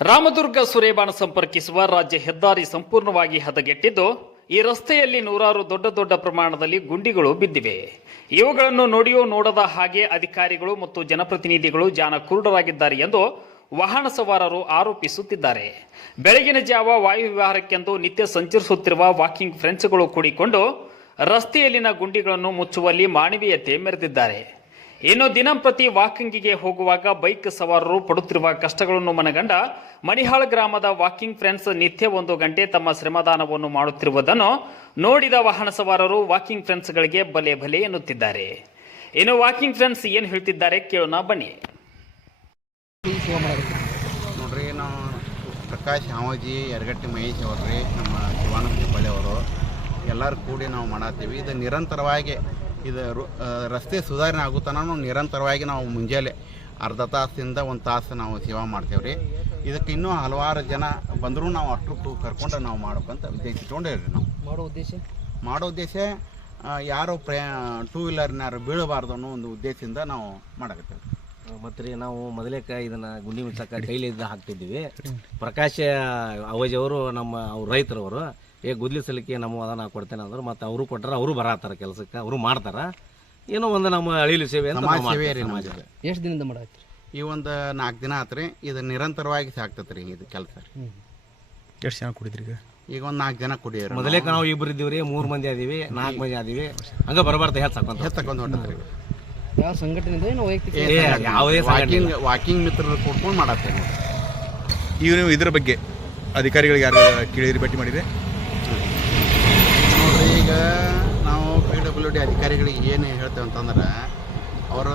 ರಾಮದುರ್ಗ ಸುರೇಬಾಣ ಸಂಪರ್ಕಿಸುವ ರಾಜ್ಯ ಹೆದ್ದಾರಿ ಸಂಪೂರ್ಣವಾಗಿ ಹದಗೆಟ್ಟಿದ್ದು, ಈ ರಸ್ತೆಯಲ್ಲಿ ನೂರಾರು ದೊಡ್ಡ ದೊಡ್ಡ ಪ್ರಮಾಣದಲ್ಲಿ ಗುಂಡಿಗಳು ಬಿದ್ದಿವೆ. ಇವುಗಳನ್ನು ನೋಡಿಯೋ ನೋಡದ ಹಾಗೆ ಅಧಿಕಾರಿಗಳು ಮತ್ತು ಜನಪ್ರತಿನಿಧಿಗಳು ಜಾನ ಕುರುಡರಾಗಿದ್ದಾರೆ ಎಂದು ವಾಹನ ಸವಾರರು ಆರೋಪಿಸುತ್ತಿದ್ದಾರೆ. ಬೆಳಗಿನ ಜಾವ ವಾಯು ವಿಹಾರಕ್ಕೆಂದು ನಿತ್ಯ ಸಂಚರಿಸುತ್ತಿರುವ ವಾಕಿಂಗ್ ಫ್ರೆಂಡ್ಸ್ಗಳು ಕೂಡಿಕೊಂಡು ರಸ್ತೆಯಲ್ಲಿನ ಗುಂಡಿಗಳನ್ನು ಮುಚ್ಚುವಲ್ಲಿ ಮಾನವೀಯತೆ ಮೆರೆದಿದ್ದಾರೆ. ಇನ್ನು ದಿನಂಪ್ರತಿ ವಾಕಿಂಗಿಗೆ ಹೋಗುವಾಗ ಬೈಕ್ ಸವಾರರು ಪಡುತ್ತಿರುವ ಕಷ್ಟಗಳನ್ನು ಮನಗಂಡ ಮಣಿಹಾಳ್ ಗ್ರಾಮದ ವಾಕಿಂಗ್ ಫ್ರೆಂಡ್ಸ್ ನಿತ್ಯ ಒಂದು ಗಂಟೆ ತಮ್ಮ ಶ್ರಮದಾನವನ್ನು ಮಾಡುತ್ತಿರುವುದನ್ನು ನೋಡಿದ ವಾಹನ ಸವಾರರು ವಾಕಿಂಗ್ ಫ್ರೆಂಡ್ಸ್ಗಳಿಗೆ ಬಲೆ ಬಲೆ ಎನ್ನುತ್ತಿದ್ದಾರೆ. ಇನ್ನು ವಾಕಿಂಗ್ ಫ್ರೆಂಡ್ಸ್ ಏನು ಹೇಳ್ತಿದ್ದಾರೆ ಕೇಳೋಣ ಬನ್ನಿ. ನೋಡ್ರಿ, ನಾವು ಪ್ರಕಾಶ್, ಹಾವಾಜಿ, ಯರಗಟ್ಟಿ, ಮಹೇಶ್ ಅವ್ರಿ ನಮ್ಮ ಶಿವಾನಂದ ಬಲೆ ಅವರು. ಎಲ್ಲರೂ ಕೂಡಿ ನಾವು ಮಾಡತ್ತೀವಿ ಇದು ನಿರಂತರವಾಗಿ ಇದು ರು- ರಸ್ತೆ ಸುಧಾರಣೆ ಆಗುತ್ತಾನ ನಾವು ನಿರಂತರವಾಗಿ ನಾವು ಮುಂಜಾನೆ ಅರ್ಧ ತಾಸಿಂದ ಒಂದು ತಾಸು ನಾವು ಸೇವಾ ಮಾಡ್ತೇವೆ ರೀ. ಇದಕ್ಕೆ ಇನ್ನೂ ಹಲವಾರು ಜನ ಬಂದರೂ ನಾವು ಅಷ್ಟು ಕರ್ಕೊಂಡು ನಾವು ಮಾಡ್ಬೇಕಂತ ಉದ್ದೇಶ ರೀ ನಾವು. ಮಾಡೋ ಉದ್ದೇಶ? ಮಾಡೋ ಉದ್ದೇಶ ಯಾರೋ ಪ್ರಯಾ ಟೂ ವೀಲರ್ನಾರು ಬೀಳಬಾರ್ದು ಅನ್ನೋ ಒಂದು ಉದ್ದೇಶದಿಂದ ನಾವು ಮಾಡಕತ್ತೇವೆ. ಮತ್ತು ರೀ ನಾವು ಮೊದಲೇಕ ಇದನ್ನ ಗುಂಡಿ ಮುಚ್ಚಕ ಡೈಲಿ ಇದ್ದ ಹಾಕ್ತಿದ್ವಿ ಪ್ರಕಾಶ ಅವಜವರು ಅವರು ನಮ್ಮ ಅವ್ರು ರೈತರವರು ಏ ಗುದ್ಲಿ ಸಲಿಕೆ ನಮ್ಮ ಅದನ್ನ ಕೊಡ್ತೇನೆ ಅಂದ್ರೆ ಮತ್ತೆ ಅವರು ಕೊಟ್ಟರೆ ಅವರು ಬರತ್ತಾರ ಕೆಲಸಕ್ಕೆ ಅವರು ಮಾಡ್ತಾರೆ. ಏನೋ ಒಂದು ನಮ್ಮ ಅಳಿಲು ಸೇವೆ ಅಂತ ಸಮಾಜ ಸೇವೆ ರೀ ಸಮಾಜ ಎಷ್ಟು ದಿನದಿಂದ ಮಾಡತ್ತೀರಿ ಈ ಒಂದು ನಾಲ್ಕು ದಿನ ಆತ್ರಿ ಇದು ನಿರಂತರವಾಗಿ ಸಾಕ್ತೈತೆ ರೀ ಇದು ಕೆಲಸ ಎಷ್ಟು ಜನ ಕುಡಿದ್ರಿ ಈಗ? ಈಗ ಒಂದು ನಾಲ್ಕು ಜನ ಕುಡಿಯೋರು ಮೊದಲೇ ನಾವು ಇಬ್ರು ರೀ ಮೂರು ಮಂದಿ ಅದೀವಿ ನಾಲ್ಕು ಮಂದಿ ಅದೀವಿ. ಹಂಗ ಬರಬಾರ್ದು ಹೆಚ್ಚಾಕೊಂತ ಹೆಚ್ಚಕೊಂಡ್ ಹೊಂಟತ್ರಿ ಯಾವ ಸಂಘಟನೆ ಏನು ವೈಯಕ್ತಿಕ ಏ, ಯಾವುದೇ ವಾಕಿಂಗ್ ವಾಕಿಂಗ್ ಮಿತ್ರರು ಕೂಡ್ಕೊಂಡು ಮಾಡತ್ತೇವೆ ಈಗ ನೀವು ಇದ್ರ ಬಗ್ಗೆ ಅಧಿಕಾರಿಗಳಿಗೆ ಯಾರು ಕೇಳಿದ್ರಿ ಭೇಟಿ ಮಾಡಿದ್ರೆ? ಈಗ ನಾವು ಪಿ ಡಬ್ಲ್ಯೂ ಡಿ ಅಧಿಕಾರಿಗಳಿಗೆ ಏನು ಹೇಳ್ತೇವೆ ಅಂತಂದ್ರೆ, ಅವರು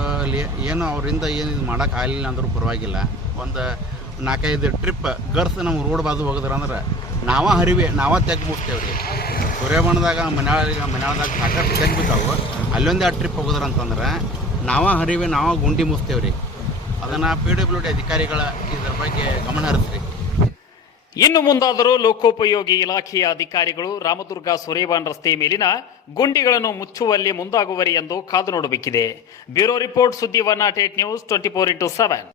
ಏನು ಅವರಿಂದ ಏನು ಇದು ಮಾಡೋಕೆ ಆಗಲಿಲ್ಲ ಅಂದ್ರೂ ಪರವಾಗಿಲ್ಲ. ಒಂದು ನಾಲ್ಕೈದು ಟ್ರಿಪ್ ಗರ್ಸ್ ನಮ್ಮ ರೋಡ್ ಬಾಜು ಹೋಗಿದ್ರ ಅಂದ್ರೆ, ನಾವ ಹರಿವೆ ನಾವ ತೆಗ್ ಮುಟ್ತೇವೆ ರೀ ಸೂರ್ಯಬಣ್ಣದಾಗ ಮನೆಯಾಳಿಗೆ ಮನೆಯಾಳದಾಗ ಸಾಕಷ್ಟು ತೆಗ್ಬಿಟ್ಟಾವು ಅಲ್ಲೊಂದೇ ಎರಡು ಟ್ರಿಪ್ ಹೋಗಿದ್ರ ಅಂತಂದ್ರೆ, ನಾವೇ ಹರಿವೆ, ನಾವ ಗುಂಡಿ ಮುಸ್ತೇವೆ ರೀ ಅದನ್ನು ಪಿ ಡಬ್ಲ್ಯೂ ಡಿ ಅಧಿಕಾರಿಗಳ ಇದ್ರ ಬಗ್ಗೆ ಗಮನ ಹರಿಸ್ರಿ. ಇನ್ನು ಮುಂದಾದರೂ ಲೋಕೋಪಯೋಗಿ ಇಲಾಖೆಯ ಅಧಿಕಾರಿಗಳು ರಾಮದುರ್ಗ ಸುರೇವಾನ್ ರಸ್ತೆ ಮೇಲಿನ ಗುಂಡಿಗಳನ್ನು ಮುಚ್ಚುವಲ್ಲಿ ಮುಂದಾಗುವರಿ ಎಂದು ಕಾದು ನೋಡಬೇಕಿದೆ. ಬ್ಯೂರೋ ರಿಪೋರ್ಟ್ ಸುದ್ದಿ one not eight news twenty four into seven.